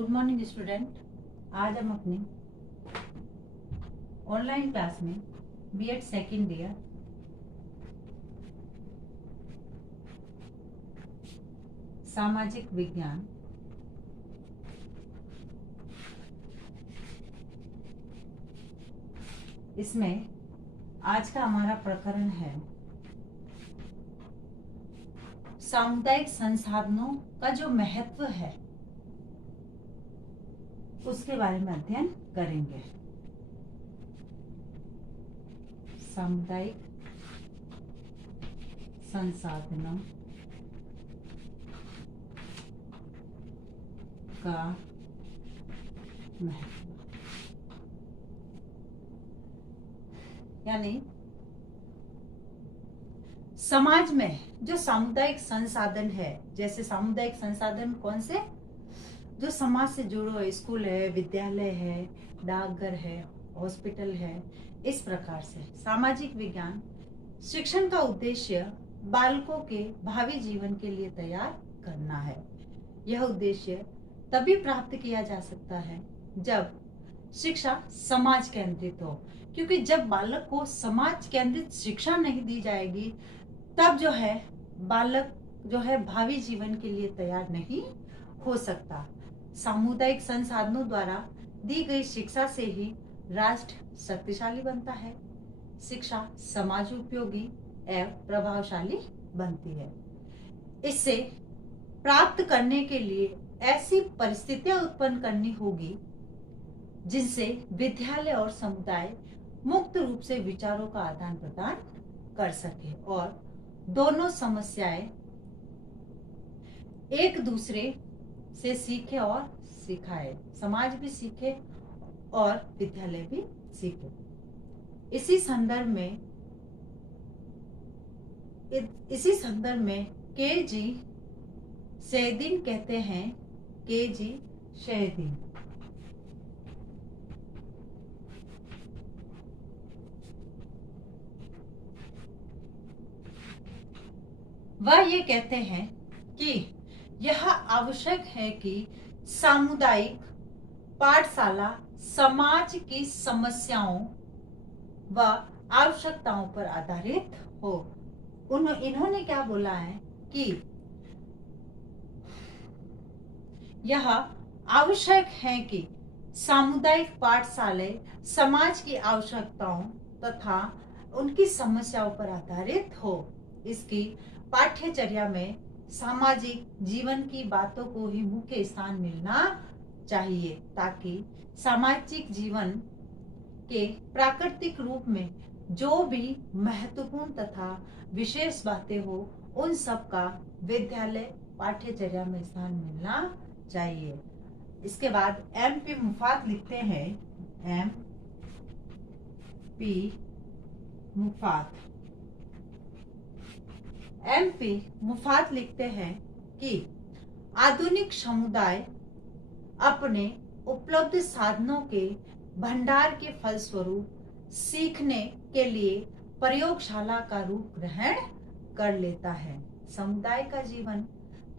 Good morning student. आज हम अपनी ऑनलाइन क्लास में बीएड सेकेंड ईयर सामाजिक विज्ञान इसमें आज का हमारा प्रकरण है सामुदायिक संसाधनों का जो महत्व है उसके बारे में अध्ययन करेंगे। सामुदायिक संसाधनों का महत्व, यानी समाज में जो सामुदायिक संसाधन है, जैसे सामुदायिक संसाधन कौन से, जो समाज से जुड़े हुए स्कूल है, विद्यालय है, डाकघर है, हॉस्पिटल है, इस प्रकार से सामाजिक विज्ञान शिक्षण का उद्देश्य बालकों के भावी जीवन के लिए तैयार करना है। यह उद्देश्य तभी प्राप्त किया जा सकता है जब शिक्षा समाज केंद्रित हो, क्योंकि जब बालक को समाज केंद्रित शिक्षा नहीं दी जाएगी तब जो है बालक जो है भावी जीवन के लिए तैयार नहीं हो सकता। सामुदायिक संसाधनों द्वारा दी गई शिक्षा से ही राष्ट्र शक्तिशाली बनता है, शिक्षा समाज उपयोगी एवं प्रभावशाली बनती है। इससे प्राप्त करने के लिए ऐसी परिस्थितियां उत्पन्न करनी होगी जिनसे विद्यालय और समुदाय मुक्त रूप से विचारों का आदान प्रदान कर सके और दोनों समस्याएं एक दूसरे से सीखे और सिखाए, समाज भी सीखे और विद्यालय भी सीखे। इसी संदर्भ में के जी शेरदिन कहते हैं, के जी शेरदिन वह ये कहते हैं कि यह आवश्यक है कि सामुदायिक पाठशाला समाज की समस्याओं व आवश्यकताओं पर आधारित हो। इन्होंने क्या बोला है कि यह आवश्यक है कि सामुदायिक पाठशालाएं समाज की आवश्यकताओं तथा उनकी समस्याओं पर आधारित हो। इसकी पाठ्यचर्या में सामाजिक जीवन की बातों को ही मुख्य स्थान मिलना चाहिए ताकि सामाजिक जीवन के प्राकृतिक रूप में जो भी महत्वपूर्ण तथा विशेष बातें हो उन सब का विद्यालय पाठ्यचर्या में स्थान मिलना चाहिए। इसके बाद एम पी मुफात लिखते हैं, एम पी मुफात एमपी मुफात लिखते हैं कि आधुनिक समुदाय अपने उपलब्ध साधनों के भंडार के फलस्वरूप सीखने के लिए प्रयोगशाला का रूप ग्रहण कर लेता है। समुदाय का जीवन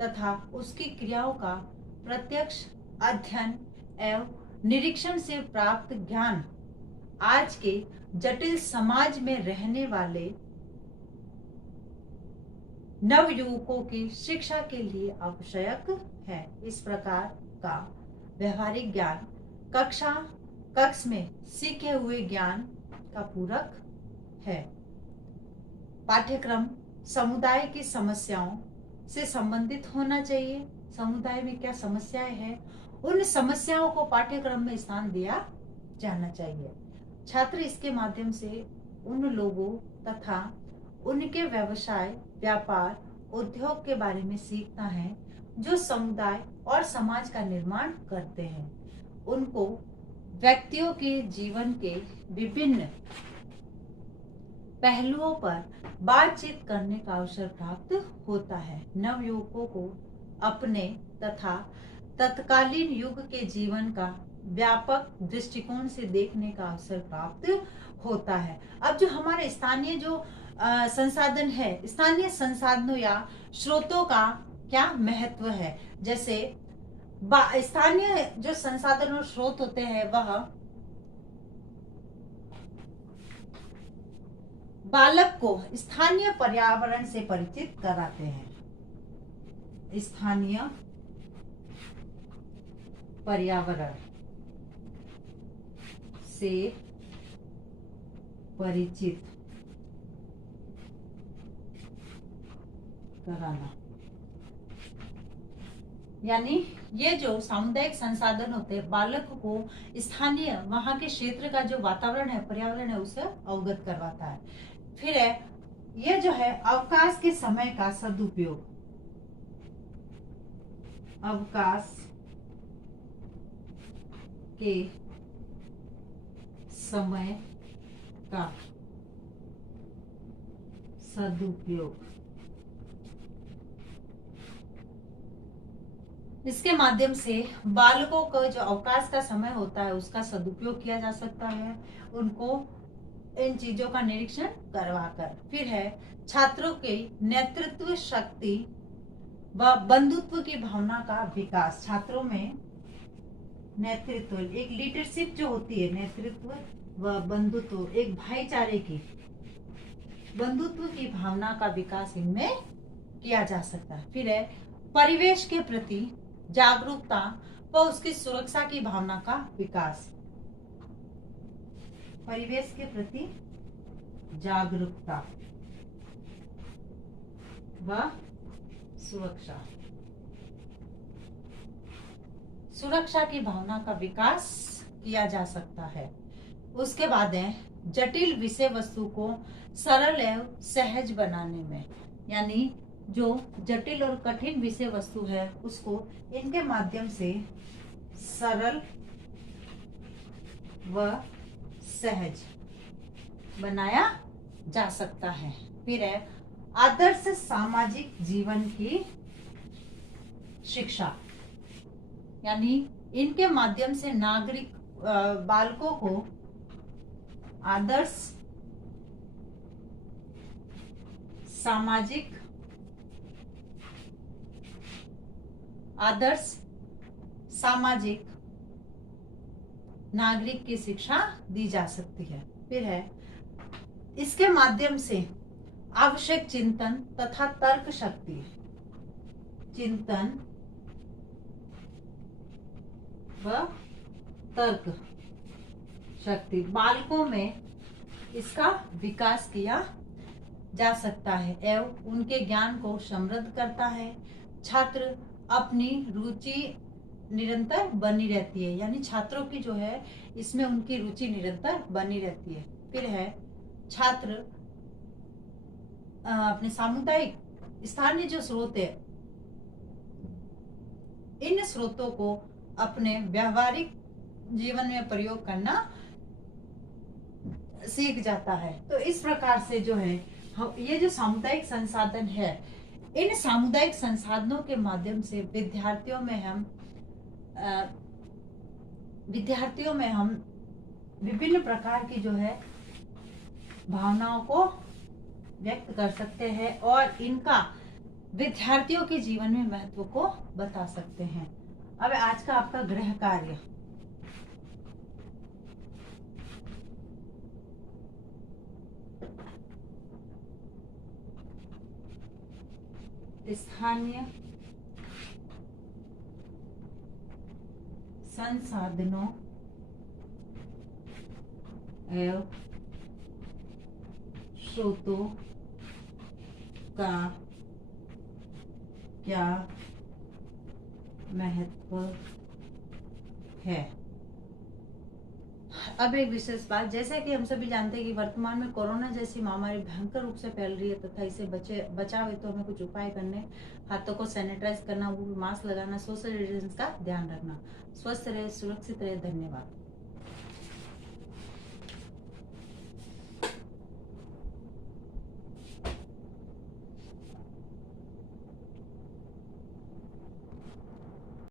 तथा उसकी क्रियाओं का प्रत्यक्ष अध्ययन एवं निरीक्षण से प्राप्त ज्ञान आज के जटिल समाज में रहने वाले नवयुवकों की शिक्षा के लिए आवश्यक है। इस प्रकार का व्यवहारिक ज्ञान कक्ष में सीखे हुए ज्ञान का पूरक है। पाठ्यक्रम समुदाय की समस्याओं से संबंधित होना चाहिए। समुदाय में क्या समस्याएं हैं, उन समस्याओं को पाठ्यक्रम में स्थान दिया जाना चाहिए। छात्र इसके माध्यम से उन लोगों तथा उनके व्यवसाय, व्यापार, उद्योग के बारे में सीखता है जो समुदाय और समाज का निर्माण करते हैं। उनको व्यक्तियों के जीवन के विभिन्न पहलुओं पर बातचीत करने का अवसर प्राप्त होता है। नवयुवकों को अपने तथा तत्कालीन युग के जीवन का व्यापक दृष्टिकोण से देखने का अवसर प्राप्त होता है। अब जो हमारे स्थानीय जो संसाधन है, स्थानीय संसाधनों या स्रोतों का क्या महत्व है, जैसे स्थानीय जो संसाधन और स्रोत होते हैं वह बालक को स्थानीय पर्यावरण से परिचित कराते हैं। स्थानीय पर्यावरण से परिचित कराना, यानी ये जो सामुदायिक संसाधन होते हैं बालक को स्थानीय वहां के क्षेत्र का जो वातावरण है, पर्यावरण है, उससे अवगत करवाता है। फिर है ये जो है अवकाश के समय का सदुपयोग, अवकाश के समय का सदुपयोग, इसके माध्यम से बालकों का जो अवकाश का समय होता है उसका सदुपयोग किया जा सकता है, उनको इन चीजों का निरीक्षण करवाकर। फिर है छात्रों की नेतृत्व शक्ति व बंधुत्व की भावना का विकास। छात्रों में नेतृत्व, एक लीडरशिप जो होती है, नेतृत्व व बंधुत्व, एक भाईचारे की, बंधुत्व की भावना का विकास इनमें किया जा सकता है। फिर है परिवेश के प्रति जागरूकता व उसकी सुरक्षा की भावना का विकास। परिवेश के प्रति जागरूकता व सुरक्षा, सुरक्षा की भावना का विकास किया जा सकता है। उसके बाद है जटिल विषय वस्तु को सरल एवं सहज बनाने में, यानी जो जटिल और कठिन विषय वस्तु है उसको इनके माध्यम से सरल व सहज बनाया जा सकता है। फिर है आदर्श सामाजिक जीवन की शिक्षा, यानी इनके माध्यम से नागरिक बालकों को आदर्श सामाजिक, आदर्श सामाजिक नागरिक की शिक्षा दी जा सकती है। फिर है इसके माध्यम से आवश्यक चिंतन तथा तर्क शक्ति, चिंतन व तर्क शक्ति बालकों में इसका विकास किया जा सकता है एवं उनके ज्ञान को समृद्ध करता है। छात्र अपनी रुचि निरंतर बनी रहती है, यानी छात्रों की जो है इसमें उनकी रुचि निरंतर बनी रहती है। फिर है छात्र अपने सामुदायिक स्थानीय जो स्रोत है इन स्रोतों को अपने व्यवहारिक जीवन में प्रयोग करना सीख जाता है। तो इस प्रकार से जो है ये जो सामुदायिक संसाधन है, इन सामुदायिक संसाधनों के माध्यम से विद्यार्थियों में हम विभिन्न प्रकार की जो है भावनाओं को व्यक्त कर सकते हैं और इनका विद्यार्थियों के जीवन में महत्व को बता सकते हैं। अब आज का आपका गृह कार्य, स्थानीय संसाधनों एवं स्रोतों का क्या महत्व है। अब एक विशेष बात, जैसे कि हम सभी जानते हैं कि वर्तमान में कोरोना जैसी महामारी भयंकर रूप से फैल रही है तथा इसे बचाव हेतु हमें कुछ उपाय करने, हाथों को सैनिटाइज करना, मास्क लगाना, सोशल डिस्टेंस का ध्यान रखना। स्वस्थ रहे, सुरक्षित रहे। धन्यवाद।